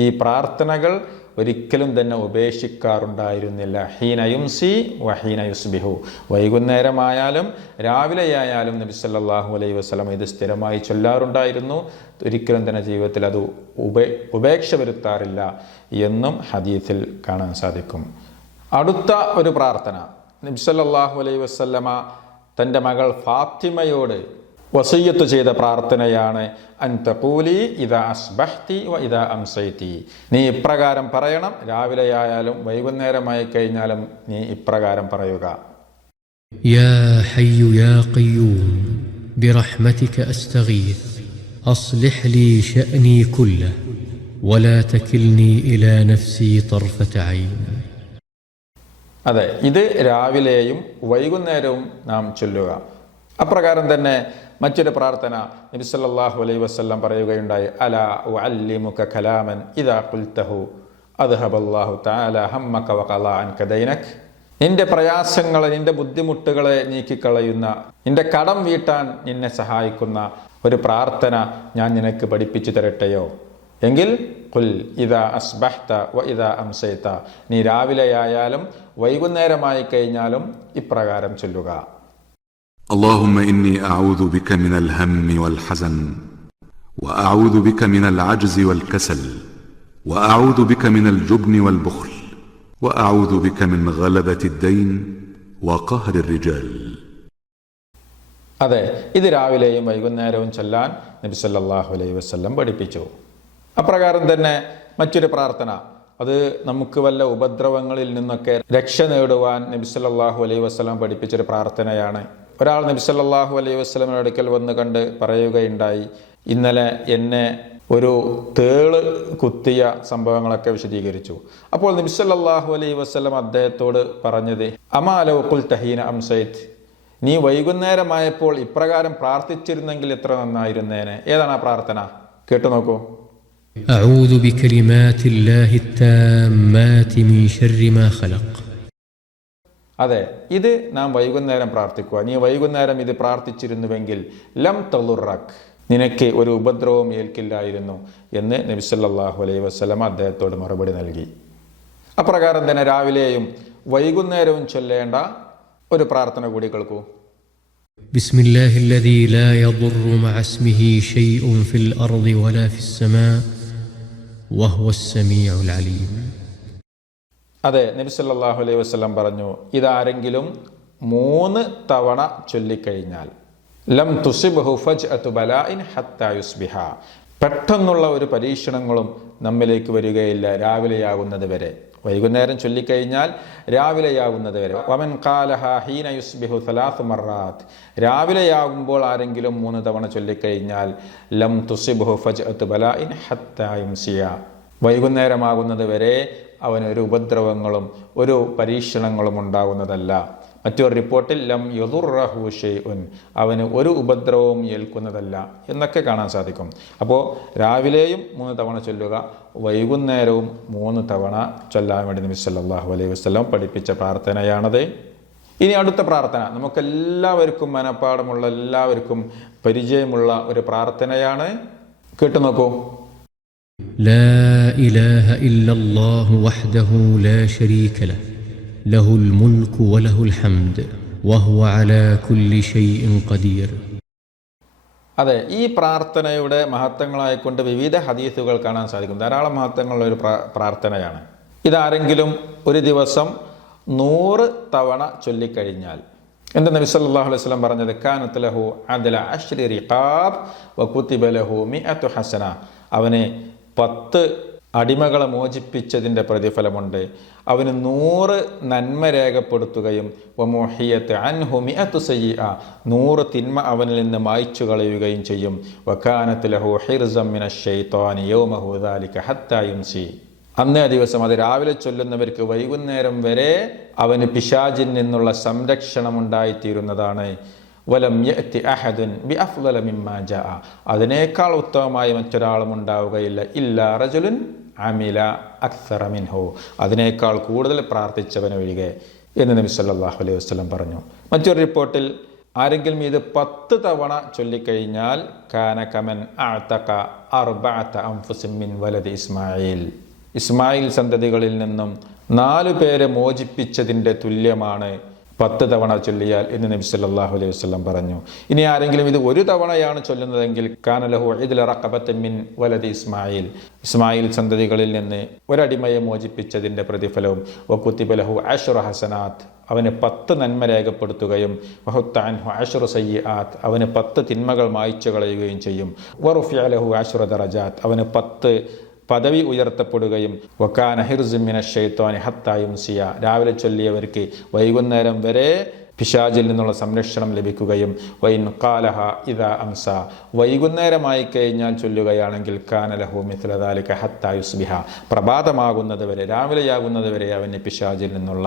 ഈ പ്രാർത്ഥനകൾ ഒരിക്കലും തന്നെ ഉപേക്ഷിക്കാറുണ്ടായിരുന്നില്ല. ഹീന യുംസി വഹീന യുസ്ബിഹു, വൈകുന്നേരമായാലും രാവിലെയായാലും നബി സല്ലല്ലാഹു അലൈഹി വസല്ലം ഇത് സ്ഥിരമായി ചൊല്ലാറുണ്ടായിരുന്നു. ഒരിക്കലും തന്നെ ജീവിതത്തിൽ അത് ഉപേക്ഷ വരുത്താറില്ല എന്നും ഹദീസിൽ കാണാൻ സാധിക്കും. അടുത്ത ഒരു പ്രാർത്ഥന നബി സല്ലല്ലാഹു അലൈഹി വസല്ലമ തൻ്റെ മകൾ ഫാത്തിമയോട് വസിയ്യത്ത് ചെയ്ത പ്രാർത്ഥനയാണ്, അൻ തഖൂലി ഇദാ അസ്ബഹ്തി വ ഇദാ അംസൈതി. നീ ഇപ്രകാരം പറയണം, രാവിലെയായാലും വൈകുന്നേരമായി കഴിഞ്ഞാലും നീ ഇപ്രകാരം പറയുക. يا حي يا قيوم برحمتك أستغيث أصلح لي شأني كله ولا تكلني إلى نفسي طرفة عين. അതെ, ഇത് രാവിലെയും വൈകുന്നേരവും നാം ചൊല്ലുക. അപ്രകാരം തന്നെ മറ്റൊരു പ്രാർത്ഥന നബി സല്ലല്ലാഹു അലൈഹി വസല്ലം പറയുകയുണ്ടായി, അലാ ഉഅല്ലിമുക കലാമൻ ഇദാ ഖുൽതഹു അദ്ഹബല്ലാഹു തആല ഹമ്മക വഖളാ അൻക ദൈനക്. നിന്റെ പ്രയാസങ്ങളെ, നിന്റെ ബുദ്ധിമുട്ടുകളെ നീക്കിക്കളയുന്ന, നിന്റെ കടം വീട്ടാൻ നിന്നെ സഹായിക്കുന്ന ഒരു പ്രാർത്ഥന ഞാൻ നിനക്ക് പഠിപ്പിച്ചു തരട്ടെയോ? എങ്കിൽ ഖുൽ ഇദാ അസ്ബഹ്ത വ ഇദാ അംസൈത. നീ രാവിലെയായാലും വൈകുന്നേരമായി കഴിഞ്ഞാലും ഇപ്രകാരം ചൊല്ലുക. اللهم إني أعوذ بك من الهم والحزن وأعوذ بك من العجز والكسل وأعوذ بك من الجبن والبخل وأعوذ بك من غلبة الدين وقهر الرجال. അതെ, ഇത് രാവിലെയും വൈകുന്നേരവും ചൊല്ലാൻ നബി സല്ലല്ലാഹു അലൈഹി വസല്ലം പഠിപ്പിച്ചു. അപ്രകാരം തന്നെ മറ്റൊരു പ്രാർത്ഥന അത് നമുക്ക് വല്ല ഉപദ്രവങ്ങളിൽ നിന്നൊക്കെ രക്ഷ നേടുവാൻ നബി സല്ലല്ലാഹു അലൈഹി വസല്ലം പഠിപ്പിച്ചൊരു പ്രാർത്ഥനയാണ്. ഒരാൾ നബി സല്ലല്ലാഹു അലൈഹി വസല്ലമയുടെ അടുക്കൽ വന്ന് കണ്ട് പറയുകയുണ്ടായി, ഇന്നലെ എന്നെ ഒരു തേള് കുത്തിയ സംഭവങ്ങളൊക്കെ വിശദീകരിച്ചു. അപ്പോൾ നബി സല്ലല്ലാഹു അലൈഹി വസല്ലം അദ്ദേഹത്തോട് പറഞ്ഞത്, അമാ ലൗ ഖുൽത ഹീന അംസൈത്, നീ വൈകുന്നേരമായപ്പോൾ ഇപ്രകാരം പ്രാർത്ഥിച്ചിരുന്നെങ്കിൽ എത്ര നന്നായിരുന്നേനെ. ഏതാണ് ആ പ്രാർത്ഥന? കേട്ടു നോക്കൂ. أعوذ بكلمات الله التامات من شر ما خلق. അതെ, ഇത് നാം വൈകുന്നേരം പ്രാർത്ഥിക്കുക. നീ വൈകുന്നേരം ഇത് പ്രാർത്ഥിച്ചിരുന്നുവെങ്കിൽ ലം തളുറക്, നിനക്ക് ഒരു ഉപദ്രവവും ഏൽക്കില്ലായിരുന്നു എന്ന് നബി സല്ലല്ലാഹു അലൈഹി വസല്ലം അദ്ദേഹത്തോട് മറുപടി നൽകി. അപ്രകാരം തന്നെ രാവിലെയും വൈകുന്നേരവും ചൊല്ലേണ്ട ഒരു പ്രാർത്ഥന കൂടി കേൾക്കൂ. بسم الله الذي لا يضر مع اسمه شيء في الأرض ولا في السماء وهو السميع العليم. അതെ, നബി സല്ലല്ലാഹു അലൈഹി വസല്ലം പറഞ്ഞു, ഇതാരെങ്കിലും 3 തവണ ചൊല്ലിക്കഴിഞ്ഞാൽ ലം തുസിബ്ഹു ഫജ്അതു ബലാഇൻ ഹത്താ യുസ്ബിഹ, പെട്ടെന്നുള്ള ഒരു പരീക്ഷണങ്ങളും നമ്മിലേക്ക് വരികയില്ല രാവിലെയാകുന്നത് വരെ. വൈകുന്നേരം ചൊല്ലിക്കഴിഞ്ഞാൽ രാവിലെയാകുന്നത് വരെ. വമൻ ഖാലഹ ഹീന യുസ്ബിഹു 3 മർറാത്ത്, രാവിലെയാകുമ്പോൾ ആരെങ്കിലും 3 തവണ ചൊല്ലിക്കഴിഞ്ഞാൽ ലം തുസിബ്ഹു ഫജ്അതു ബലാഇൻ ഹത്താ യുംസിയ, വൈകുന്നേരമാകുന്നത് വരെ അവനൊരു ഉപദ്രവങ്ങളും ഒരു പരീക്ഷണങ്ങളും ഉണ്ടാകുന്നതല്ല. മറ്റൊരു റിപ്പോർട്ടിൽ ലം യദുർറഹു ഷൈഉൻ, അവന് ഒരു ഉപദ്രവവും ഏൽക്കുന്നതല്ല എന്നൊക്കെ കാണാൻ സാധിക്കും. അപ്പോൾ രാവിലെയും 3 തവണ ചൊല്ലുക, വൈകുന്നേരവും 3 തവണ ചൊല്ലാൻ വേണ്ടി നബി സല്ലല്ലാഹു അലൈഹി വസല്ലം പഠിപ്പിച്ച പ്രാർത്ഥനയാണത്. ഇനി അടുത്ത പ്രാർത്ഥന നമുക്കെല്ലാവർക്കും മനഃപ്പാടമുള്ള, എല്ലാവർക്കും പരിചയമുള്ള ഒരു പ്രാർത്ഥനയാണ്. കേട്ടു നോക്കൂ. لا إله إلا الله وحده لا شريك له له الملك وله الحمد وهو على كل شيء قدير. അതെ, ഈ പ്രാർത്ഥനയുടെ മഹത്വങ്ങളായിക്കൊണ്ട് വിവിധ ഹദീസുകൾ കാണാൻ സാധിക്കും. ധാരാളം മഹത്വങ്ങളുള്ള ഒരു പ്രാർത്ഥനയാണ്. ഇതാരെങ്കിലും ഒരു ദിവസം 100 തവണ ചൊല്ലിക്കഴിഞ്ഞാൽ എന്താ നബി സല്ലല്ലാഹു അലൈഹി വസല്ലം പറഞ്ഞത്? കാനത് ലഹു അദ്ല അശ്രി റിഖാബ് വകുതിബ ലഹു 100 ഹസന, അവനെ 10 അടിമകളെ മോചിപ്പിച്ചതിൻ്റെ പ്രതിഫലമുണ്ട്. അവന് 100 നന്മ രേഖപ്പെടുത്തുകയും വമുഹിയത്ത് അൻഹു 100 സയ്യിഅ, 100 തിന്മ അവനിൽ നിന്ന് മായ്ച്ചു കളയുകയും ചെയ്യും. വകാനത് ലഹു ഹിർസം മിനശ് ശൈത്വാനി യൗമഹു ദാലിക ഹത്താ യുംസി, അന്നേ ദിവസം, അത് രാവിലെ ചൊല്ലുന്നവർക്ക് വൈകുന്നേരം വരെ അവന് പിശാചിൽ നിന്നുള്ള സംരക്ഷണം ഉണ്ടായിത്തീരുന്നതാണ്. വലം യഅതി അഹദുൻ ബിഅഫ്ളല മിമ്മാ ജാഅ, അതിനേക്കാൾ ഉത്തമമായി മറ്റൊരാളും ഉണ്ടാവുകയില്ല. ഇല്ലാ റജുലുൻ അമില അക്സറ മിൻഹു, അതിനേക്കാൾ കൂടുതൽ പ്രാർത്ഥിച്ചവന് ഒഴികെ എന്ന് നബി സല്ലല്ലാഹു അലൈഹി വസല്ലം പറഞ്ഞു. മറ്റൊരു റിപ്പോർട്ടിൽ ആരെങ്കിലും ഇത് 10 തവണ ചൊല്ലിക്കഴിഞ്ഞാൽ കാന കമൻ അഅതഖ 4 അൻഫുസിൻ മിൻ വലദി ഇസ്മായിൽ, ഇസ്മായിൽ സന്തതികളിൽ നിന്നും 4 പേരെ മോചിപ്പിച്ചതിൻ്റെ തുല്യമാണ് 10 തവണ ചൊല്ലിയാൽ എന്ന് നബി സല്ലല്ലാഹു അലൈഹി വസല്ലം പറഞ്ഞു. ഇനി ആരെങ്കിലും ഇത് 1 തവണയാണ് ചൊല്ലുന്നതെങ്കിൽ കാന ലഹു ഇദ്ല റഖബത്തിൻ മിൻ വലദി ഇസ്മായിൽ, ഇസ്മായിൽ സന്തതികളിൽ നിന്ന് ഒരടിമയെ മോചിപ്പിച്ചതിൻ്റെ പ്രതിഫലവും വകുതിബ ലഹു 10 ഹസനാത്ത്, അവന് 10 നന്മ രേഖപ്പെടുത്തുകയും വഹുത്ത അൻഹു 10 സയ്യിആത്ത്, അവന് 10 തിന്മകൾ മായ്ച്ചു കളയുകയും ചെയ്യും. വറുഫിഅ ലഹു 10 ദറജാത്ത്, അവന് 10 പദവി ഉയർത്തപ്പെടുകയും വകാന ഹിർസും മിനശ് ശൈത്വാനി ഹത്താ യുംസിയ, രാവിലെ ചൊല്ലിയവർക്ക് വൈകുന്നേരം വരെ പിശാചിൽ നിന്നുള്ള സംരക്ഷണം ലഭിക്കുകയും വൈൻ ഖാലഹ ഇദാ അംസ, വൈകുന്നേരമായി കഴിഞ്ഞാൽ ചൊല്ലുകയാണെങ്കിൽ കാന ലഹു മിസ്ല ദാലിക ഹത്താ യുസ്ബിഹ, പ്രഭാതമാകുന്നത് വരെ, രാവിലെയാകുന്നത് വരെ അവന് പിശാചിൽ നിന്നുള്ള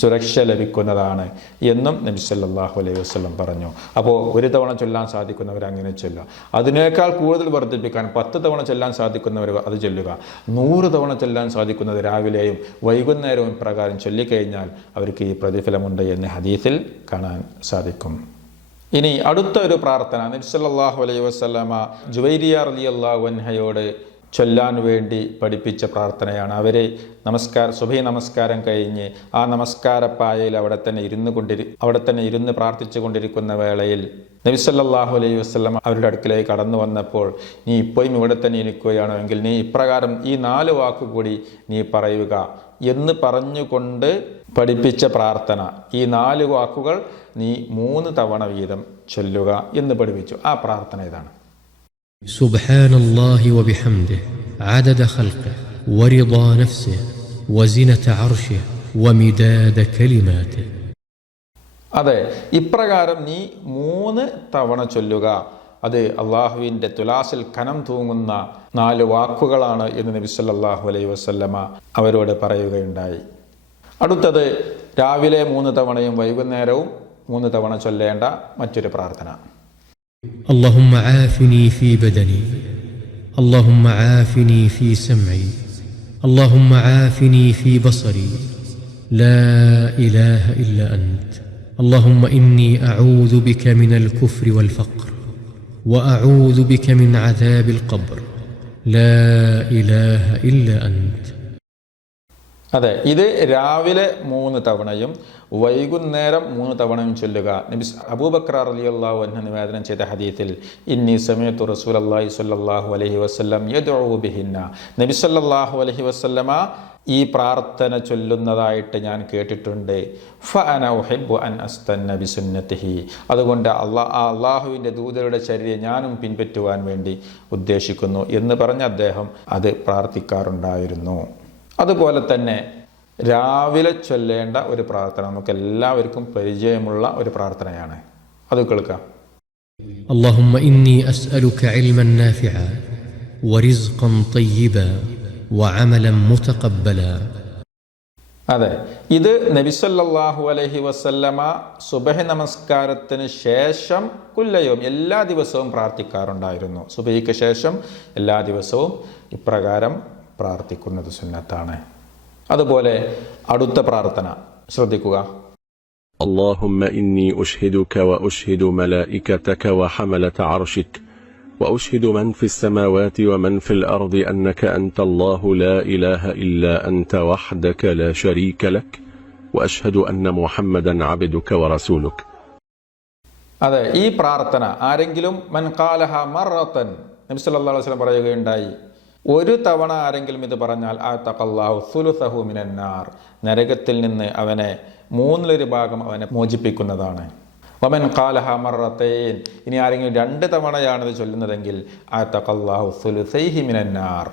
സുരക്ഷ ലഭിക്കുന്നതാണ് എന്നും നബി സല്ലല്ലാഹു അലൈഹി വസല്ലം പറഞ്ഞു. അപ്പോൾ 1 തവണ ചൊല്ലാൻ സാധിക്കുന്നവർ അങ്ങനെ ചൊല്ലുക. അതിനേക്കാൾ കൂടുതൽ വർദ്ധിപ്പിക്കാൻ 10 തവണ ചൊല്ലാൻ സാധിക്കുന്നവർ അത് ചൊല്ലുക. 100 തവണ ചൊല്ലാൻ സാധിക്കുന്നത് രാവിലെയും വൈകുന്നേരവും പ്രകാരം ചൊല്ലിക്കഴിഞ്ഞാൽ അവർക്ക് ഈ പ്രതിഫലമുണ്ട് എന്ന് ഹദീസിൽ കാണാൻ സാധിക്കും. ഇനി അടുത്ത ഒരു പ്രാർത്ഥന നബി സല്ലല്ലാഹു അലൈഹി വസല്ലമ ജുവൈരിയ റളിയല്ലാഹു അൻഹയോട് ചൊല്ലാൻ വേണ്ടി പഠിപ്പിച്ച പ്രാർത്ഥനയാണ്. അവർ സുബഹി നമസ്കാരം കഴിഞ്ഞ് ആ നമസ്കാരപ്പായയിൽ അവിടെ തന്നെ ഇരുന്ന് പ്രാർത്ഥിച്ചു കൊണ്ടിരിക്കുന്ന വേളയിൽ നബി സല്ലല്ലാഹു അലൈഹി വസല്ലം അവരുടെ അടുക്കിലേക്ക് കടന്നു വന്നപ്പോൾ, നീ ഇപ്പോഴും ഇവിടെ തന്നെ ഇരിക്കുകയാണോ എങ്കിൽ നീ ഇപ്രകാരം ഈ 4 വാക്കുകൂടി നീ പറയുക എന്ന് പറഞ്ഞുകൊണ്ട് പഠിപ്പിച്ച പ്രാർത്ഥന. ഈ 4 വാക്കുകൾ നീ 3 തവണ വീതം ചൊല്ലുക എന്ന് പഠിപ്പിച്ചു. ആ പ്രാർത്ഥന ഇതാണ്: سبحان الله وبحمده عدد خلقه ورضا نفسه وزنة عرشه ومداد كلماته. അതെ, ഇപ്രകാരം നീ 3 തവണ ചൊല്ലുക. അത് അള്ളാഹുവിൻ്റെ തുലാസിൽ കനം തൂങ്ങുന്ന 4 വാക്കുകളാണ് എന്ന് നബി സല്ലല്ലാഹു അലൈഹി വസല്ലമ അവരോട് പറയുകയുണ്ടായി. അടുത്തത് രാവിലെ 3 തവണയും വൈകുന്നേരവും 3 തവണ ചൊല്ലേണ്ട മറ്റൊരു പ്രാർത്ഥന. اللهم عافني في بدني، اللهم عافني في سمعي، اللهم عافني في بصري، لا إله إلا أنت، اللهم إني أعوذ بك من الكفر والفقر، وأعوذ بك من عذاب القبر، لا إله إلا أنت. അതെ, ഇത് രാവിലെ 3 തവണയും വൈകുന്നേരം 3 തവണയും ചൊല്ലുക. നബി അബൂബക്കർ റളിയല്ലാഹു അൻഹു നിവേദനം ചെയ്ത ഹദീസിൽ ഇന്നി സമയത്തു റസൂലുള്ളാഹി സ്വല്ലല്ലാഹു അലൈഹി വസല്ലം യദ്ഉ ബിഹിന്ന, നബി സല്ലല്ലാഹു അലൈഹി വസല്ലമ ഈ പ്രാർത്ഥന ചൊല്ലുന്നതായിട്ട് ഞാൻ കേട്ടിട്ടുണ്ട്. ഫഅന ഉഹിബ്ബു അൻ അസ്തന്ന ബിസുന്നതിഹി, അതുകൊണ്ട് അള്ളാഹുവിൻ്റെ ദൂതരുടെ ചര്യയെ ഞാനും പിൻപറ്റുവാൻ വേണ്ടി ഉദ്ദേശിക്കുന്നു എന്ന് പറഞ്ഞ് അദ്ദേഹം അത് പ്രാർത്ഥിക്കാറുണ്ടായിരുന്നു. അതുപോലെ തന്നെ രാവിലെ ചൊല്ലേണ്ട ഒരു പ്രാർത്ഥന നമുക്ക് എല്ലാവർക്കും പരിചയമുള്ള ഒരു പ്രാർത്ഥനയാണ്. അത് കേൾക്കാം. اللهم إني أسألك علما نافعا ورزقا طيبا وعملا متقبلا. അതെ, ഇത് നബി സല്ലല്ലാഹു അലൈഹി വസല്ലമ സുബഹി നമസ്കാരത്തിന് ശേഷം കുല്ലയും എല്ലാ ദിവസവും പ്രാർത്ഥിക്കാറുണ്ടായിരുന്നു. സുബഹിക്ക് ശേഷം എല്ലാ ദിവസവും ഇപ്രകാരം പ്രാർത്ഥിക്കുന്നത് സുന്നത്താണ്. അതുപോലെ അടുത്ത പ്രാർത്ഥന ശ്രദ്ധിക്കുക. اللهم إني أشهدك وأشهد ملائكتك وحملة عرشك وأشهد من في السماوات ومن في الأرض أنك أنت الله لا إله إلا أنت وحدك لا شريك لك وأشهد أن محمدا عبدك ورسولك. അതെ, ഈ പ്രാർത്ഥന ആരെങ്കിലും മൻ ഖാലഹ മറത്തൻ, നബി സല്ലല്ലാഹു അലൈഹി വസല്ലം പറയുകയുണ്ടായി, 1 തവണ ആരെങ്കിലും ഇത് പറഞ്ഞാൽ അഅതഖല്ലാഹു സുലുസഹു മിനന്നാർ, നരകത്തിൽ നിന്ന് അവനെ 3 ഭാഗം അവനെ മോചിപ്പിക്കുന്നതാണ്. വമൻ ഖാലഹ മറത്തൈൻ, ഇനി ആരെങ്കിലും 2 തവണയാണിത് ചൊല്ലുന്നതെങ്കിൽ അഅതഖല്ലാഹു സുലുസൈഹി മിനന്നാർ,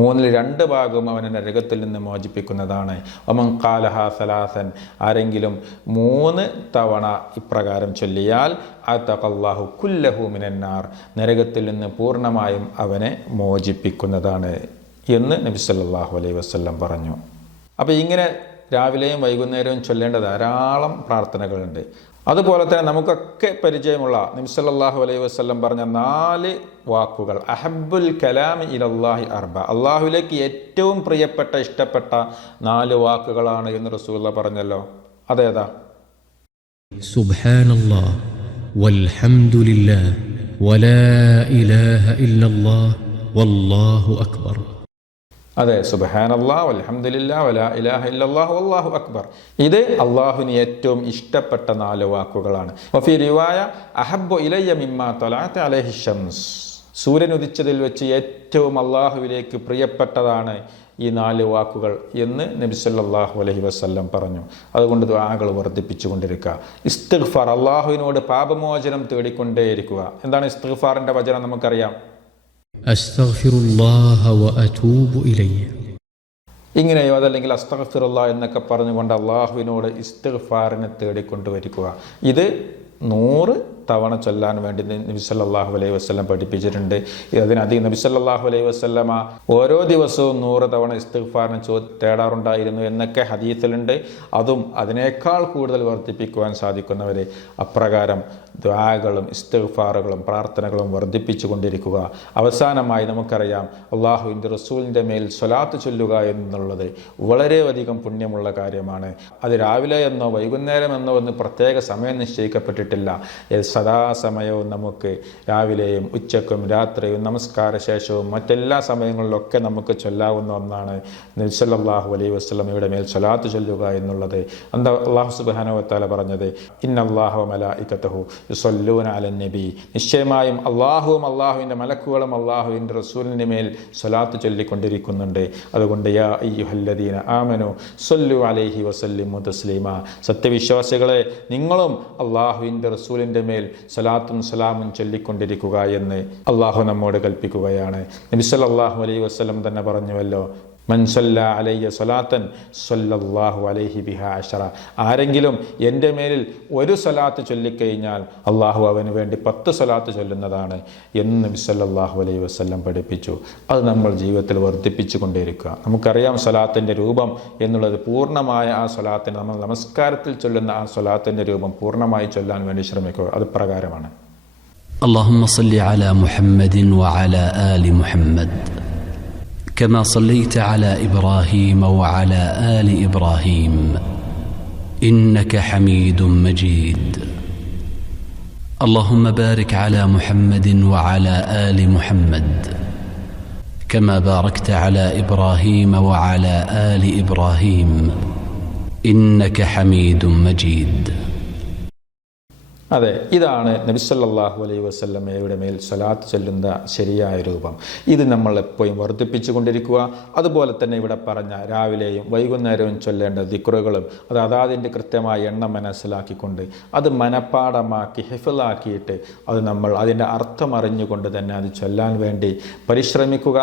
2 ഭാഗവും അവനെ നരകത്തിൽ നിന്ന് മോചിപ്പിക്കുന്നതാണ്. വമൻ ഖാലഹ സലാസൻ, ആരെങ്കിലും 3 തവണ ഇപ്രകാരം ചൊല്ലിയാൽ അഅതഖല്ലാഹു കുല്ലഹു മിനന്നാർ, നരകത്തിൽ നിന്ന് പൂർണ്ണമായും അവനെ മോചിപ്പിക്കുന്നതാണ് എന്ന് നബി സല്ലല്ലാഹു അലൈഹി വസല്ലം പറഞ്ഞു. അപ്പോൾ ഇങ്ങനെ രാവിലെയും വൈകുന്നേരവും ചൊല്ലേണ്ട ധാരാളം പ്രാർത്ഥനകളുണ്ട്. അതുപോലെ തന്നെ നമുക്കൊക്കെ പരിചയമുള്ള നബി സല്ലല്ലാഹു അലൈഹി വസല്ലം പറഞ്ഞ 4 വാക്കുകൾ, അഹബ്ബുൽ കലാമി ഇലല്ലാഹി അർബ, അള്ളാഹുവിലേക്ക് ഏറ്റവും പ്രിയപ്പെട്ട ഇഷ്ടപ്പെട്ട 4 വാക്കുകളാണ് എന്ന് റസൂലുള്ളാഹി പറഞ്ഞല്ലോ. അതേതാ? സുബ്ഹാനല്ലാഹ് വൽഹംദുലില്ലാഹ് വലാ ഇലാഹ ഇല്ലല്ലാഹ് വല്ലാഹു അക്ബർ. അതെ, സുബ്ഹാനല്ലാഹ് വൽഹംദുലില്ലാഹ് വലാ ഇലാഹ ഇല്ലല്ലാഹ് വല്ലാഹു അക്ബർ. ഇത് അള്ളാഹുവിന് ഏറ്റവും ഇഷ്ടപ്പെട്ട 4 വാക്കുകളാണ്. വഫി റിവായ അഹബ്ബു ഇലയ്യ മിമ്മാ തലഅത അലൈഹി ശംസ്, സൂര്യൻ ഉദിച്ചതിൽ വെച്ച് ഏറ്റവും അള്ളാഹുവിലേക്ക് പ്രിയപ്പെട്ടതാണ് ഈ 4 വാക്കുകൾ എന്ന് നബി സല്ലല്ലാഹു അലൈഹി വസല്ലം പറഞ്ഞു. അതുകൊണ്ട് ദുആകൾ വർദ്ധിപ്പിച്ചുകൊണ്ടിരിക്കുക. ഇസ്തിഗ്ഫാർ, അള്ളാഹുവിനോട് പാപമോചനം തേടിക്കൊണ്ടേയിരിക്കുക. എന്താണ് ഇസ്തിഗ്ഫാറിന്റെ വചനം നമുക്കറിയാം. അസ്തഗ്ഫിറുല്ലാഹ വഅതൂബു ഇലൈഹി. ഇങ്ങനെയോ അതല്ലെങ്കിൽ അസ്തഗ്ഫിറുല്ലാഹ് എന്നൊക്കെ പറഞ്ഞുകൊണ്ട് അള്ളാഹുവിനോട് ഇസ്തിഗ്ഫാറിനെ തേടിക്കൊണ്ടുവരിക്കുക. ഇത് 100 തവണ ചൊല്ലാൻ വേണ്ടി നബി സല്ലല്ലാഹു അലൈഹി വസല്ലം പഠിപ്പിച്ചിട്ടുണ്ട്. അതിനധികം നബി സല്ലല്ലാഹു അലൈഹി വസല്ലമ ഓരോ ദിവസവും 100 തവണ ഇസ്തിഗ്ഫാറിനെ തേടാറുണ്ടായിരുന്നു എന്നൊക്കെ ഹദീസിലുണ്ട്. അതും അതിനേക്കാൾ കൂടുതൽ വർദ്ധിപ്പിക്കുവാൻ സാധിക്കുന്നവരെ അപ്രകാരം ദുആകളും ഇസ്തിഗ്ഫാറുകളും പ്രാർത്ഥനകളും വർദ്ധിപ്പിച്ചു കൊണ്ടിരിക്കുക. അവസാനമായി നമുക്കറിയാം, അള്ളാഹുവിൻ്റെ റസൂലിൻ്റെ മേൽ സ്വലാത്ത് ചൊല്ലുക എന്നുള്ളത് വളരെയധികം പുണ്യമുള്ള കാര്യമാണ്. അത് രാവിലെ എന്നോ വൈകുന്നേരം എന്നോ എന്ന് പ്രത്യേക സമയം നിശ്ചയിക്കപ്പെട്ടിട്ടില്ല. സദാസമയവും നമുക്ക് രാവിലെയും ഉച്ചക്കും രാത്രിയും നമസ്കാര ശേഷവും മറ്റെല്ലാ സമയങ്ങളിലൊക്കെ നമുക്ക് ചൊല്ലാവുന്ന ഒന്നാണ് നബി സല്ലല്ലാഹു അലൈഹി വസല്ലമയുടെ മേൽ സ്വലാത്ത് ചൊല്ലുക എന്നുള്ളത്. എന്താ അല്ലാഹു സുബ്ഹാനഹു വ തആല പറഞ്ഞത്? ഇന്നല്ലാഹ വ മലായികതഹു യുസല്ലൂന അലൻ നബി, നിശ്ചയമായും അള്ളാഹുവും അള്ളാഹുവിൻ്റെ മലക്കുകളും അള്ളാഹുവിൻ്റെ റസൂലിൻ്റെ മേൽ സ്വലാത്ത് ചൊല്ലിക്കൊണ്ടിരിക്കുന്നുണ്ട്. അതുകൊണ്ട് യാ അയ്യുഹല്ലദീന ആമനു സല്ലു അലൈഹി വസല്ലിമു തസ്ലീമ, സത്യവിശ്വാസികളെ നിങ്ങളും അള്ളാഹുവിൻ്റെ റസൂലിൻ്റെ മേൽ സ്വലാത്തും സലാമും ചൊല്ലിക്കൊണ്ടിരിക്കുക എന്ന് അള്ളാഹു നമ്മോട് കൽപ്പിക്കുകയാണ്. നബി സല്ലല്ലാഹു അലൈഹി വസല്ലം തന്നെ പറഞ്ഞുവല്ലോ, മൻ സല്ല അലയ്യ സ്വലാത്തൻ സല്ലല്ലാഹു അലൈഹി ബിഹാ അശറ. ആരെങ്കിലും എൻ്റെ മേലിൽ ഒരു സ്വലാത്ത് ചൊല്ലിക്കഴിഞ്ഞാൽ അള്ളാഹു അവന് വേണ്ടി 10 സ്വലാത്ത് ചൊല്ലുന്നതാണ് എന്ന് നബി സല്ലല്ലാഹു അലൈഹി വസല്ലം പഠിപ്പിച്ചു. അത് നമ്മൾ ജീവിതത്തിൽ വർദ്ധിപ്പിച്ചു കൊണ്ടേയിരിക്കുക. നമുക്കറിയാം സ്വലാത്തിൻ്റെ രൂപം എന്നുള്ളത്. പൂർണ്ണമായ ആ സ്വലാത്തിന്, നമ്മൾ നമസ്കാരത്തിൽ ചൊല്ലുന്ന ആ സ്വലാത്തിൻ്റെ രൂപം പൂർണ്ണമായി ചൊല്ലാൻ വേണ്ടി ശ്രമിക്കുക. അത് പ്രകാരമാണ്: اللهم صل على محمد وعلى آل محمد كما صليت على إبراهيم وعلى آل إبراهيم إنك حميد مجيد. اللهم بارك على محمد وعلى آل محمد كما باركت على إبراهيم وعلى آل إبراهيم إنك حميد مجيد. അതെ, ഇതാണ് നബി സല്ലല്ലാഹു അലൈഹി വസല്ലമയുടെ മേൽ സ്വലാത്ത് ചൊല്ലുന്ന ശരിയായ രൂപം. ഇത് നമ്മൾ എപ്പോഴും വർദ്ധിപ്പിച്ചു കൊണ്ടിരിക്കുക. അതുപോലെ തന്നെ ഇവിടെ പറഞ്ഞ രാവിലെയും വൈകുന്നേരവും ചൊല്ലേണ്ട ദിക്റുകളും അത് അതാതിൻ്റെ കൃത്യമായ എണ്ണം മനസ്സിലാക്കിക്കൊണ്ട് അത് മനഃപ്പാടമാക്കി ഹിഫ്ളാക്കിയിട്ട് അത് നമ്മൾ അതിൻ്റെ അർത്ഥം അറിഞ്ഞുകൊണ്ട് തന്നെ അത് ചൊല്ലാൻ വേണ്ടി പരിശ്രമിക്കുക.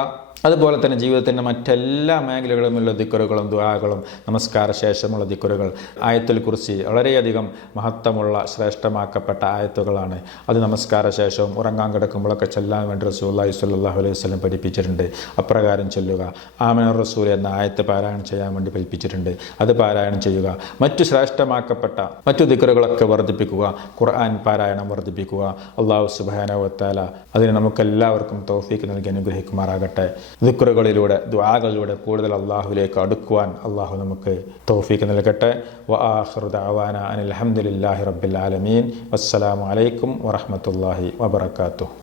അതുപോലെ തന്നെ ജീവിതത്തിൻ്റെ മറ്റെല്ലാ മേഖലകളിലുമുള്ള ദിക്റുകളും ദുആകളും നമസ്കാര ശേഷമുള്ള ദിക്റുകൾ, ആയത്തുൽ കുർസി വളരെയധികം മഹത്വമുള്ള ശ്രേഷ്ഠമാക്കപ്പെട്ട ആയത്തുകളാണ്. അത് നമസ്കാര ശേഷവും ഉറങ്ങാൻ കിടക്കുമ്പോഴൊക്കെ ചൊല്ലാൻ വേണ്ടി റസൂലുള്ളാഹി സ്വല്ലല്ലാഹു അലൈഹി വസല്ലം പഠിപ്പിച്ചിട്ടുണ്ട്. അപ്രകാരം ചൊല്ലുക. ആമനർ റസൂൽ എന്ന ആയത്ത് പാരായണം ചെയ്യാൻ വേണ്ടി പഠിപ്പിച്ചിട്ടുണ്ട്. അത് പാരായണം ചെയ്യുക. മറ്റു ശ്രേഷ്ഠമാക്കപ്പെട്ട മറ്റു ദിക്റുകളൊക്കെ വർദ്ധിപ്പിക്കുക. ഖുർആൻ പാരായണം വർദ്ധിപ്പിക്കുക. അല്ലാഹു സുബ്ഹാനഹു വ തആല അതിന് നമുക്കെല്ലാവർക്കും തൗഫീഖ് നൽകി അനുഗ്രഹിക്കുമാറാകട്ടെ. ദിക്റുകളിലൂടെ ദുആകളിലൂടെ കൂടുതൽ അള്ളാഹുവിലേക്ക് അടുക്കുവാൻ അള്ളാഹു നമുക്ക് തൗഫീഖ് നൽകട്ടെ. വആഖിറു ദഅവാന അനിൽ ഹംദുലില്ലാഹി റബ്ബിൽ ആലമീൻ. വസ്സലാമു അലൈക്കും വറഹ്മത്തുള്ളാഹി വബറകാതുഹു.